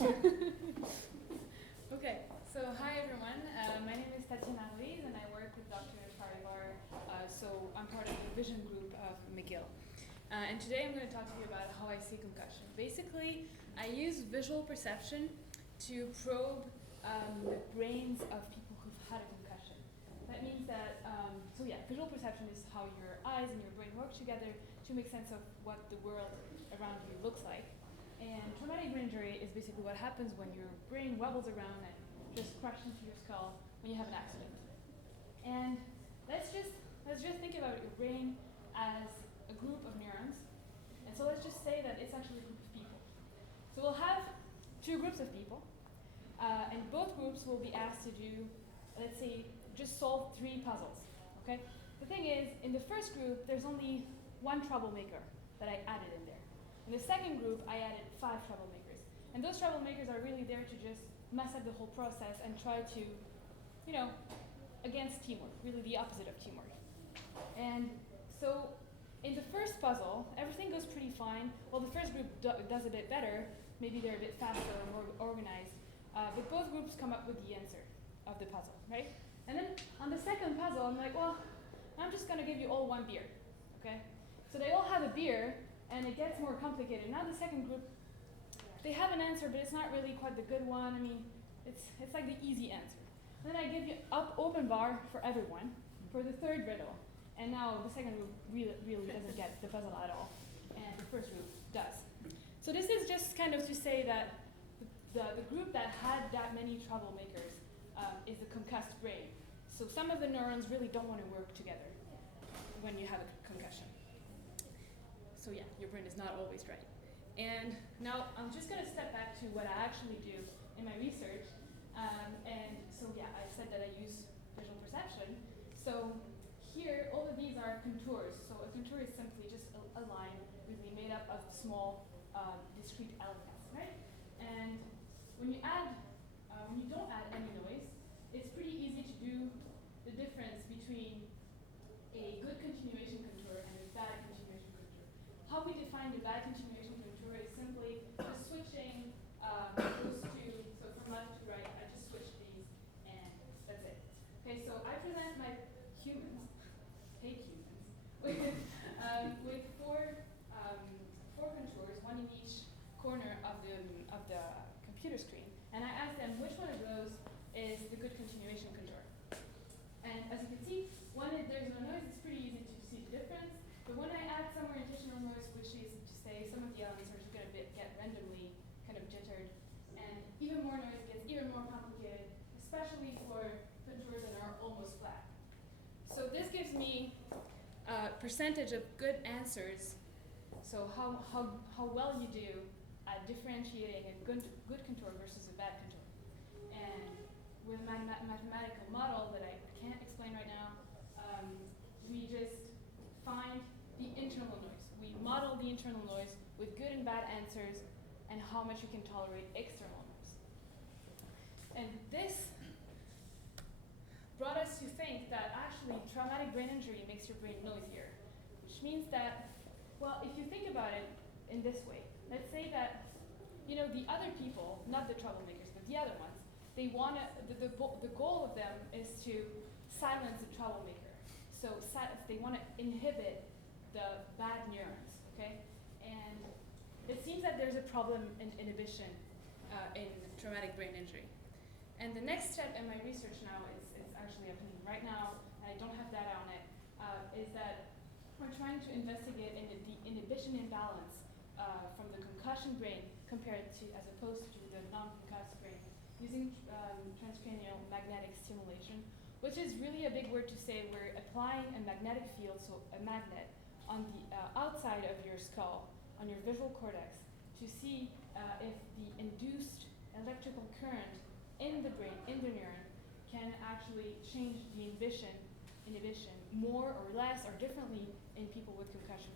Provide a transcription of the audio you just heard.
Okay, so hi everyone. My name is Tatiana Ruiz and I work with Dr. Charivar. So I'm part of the vision group of McGill. And today I'm going to talk to you about how I see concussion. Basically, I use visual perception to probe the brains of people who've had a concussion. That means that, visual perception is how your eyes and your brain work together to make sense of what the world around you looks like. And traumatic brain injury is basically what happens when your brain wobbles around and just crashes into your skull when you have an accident. And let's just think about your brain as a group of neurons. And so let's just say that it's actually a group of people. So we'll have two groups of people, and both groups will be asked to do, let's say, just solve 3 puzzles. Okay? The thing is, in the first group, there's only 1 troublemaker that I added in there. In the second group, I added 5 troublemakers. And those troublemakers are really there to just mess up the whole process and try to, against teamwork, really the opposite of teamwork. And so in the first puzzle, everything goes pretty fine. Well, the first group does a bit better. Maybe they're a bit faster or more organized. But both groups come up with the answer of the puzzle, right? And then on the second puzzle, I'm like, well, I'm just going to give you all 1 beer, okay? So they all have a beer, and it gets more complicated. Now the second group, they have an answer, but it's not really quite the good one. I mean, it's like the easy answer. And then I give you open bar for everyone for the third riddle. And now the second group really doesn't get the puzzle at all, and the first group does. So this is just kind of to say that the group that had that many troublemakers is the concussed brain. So some of the neurons really don't want to work together when you have a concussion. So yeah, your brain is not always right. And now I'm just going to step back to what I actually do in my research. I said that I use visual perception. So here, all of these are contours. So a contour is simply just a line really made up of small, discrete elements, right? And when you don't add any noise, it's pretty easy to do the difference between a good continuation contour and a bad continuation contour. How we define the bad continuation contour is simply just switching those two. So from left to right, I just switch these, and that's it. Okay, so I present my humans, hate humans, with four contours, 1 in each corner of the computer screen, and I ask them which one of those is the good continuation contour. And as you can see, when there's no noise, it's pretty easy to see the difference. But when I add some orientational noise, which is to say some of the elements are just going to get randomly kind of jittered, and even more noise gets even more complicated, especially for contours that are almost flat. So this gives me a percentage of good answers, so how well you do at differentiating a good contour versus a bad contour. And with a mathematical model that I can't explain right now, we just find the internal noise. We model the internal noise with good and bad answers and how much you can tolerate external noise. And this brought us to think that actually traumatic brain injury makes your brain noisier, which means that, well, if you think about it in this way, let's say that, the other people, not the troublemakers, but the other ones, they want to, the goal of them is to silence the troublemaker. So they want to inhibit the bad neurons, okay? And it seems that there's a problem in inhibition in traumatic brain injury. And the next step in my research now is actually happening right now, and I don't have data on it, is that we're trying to investigate the inhibition imbalance from the concussion brain compared to, as opposed to the non-concussed brain, using transcranial magnetic stimulation, which is really a big word to say. We're applying a magnetic field, so a magnet, on the outside of your skull, on your visual cortex, to see if the induced electrical current in the brain, in the neuron, can actually change the inhibition more or less or differently in people with concussion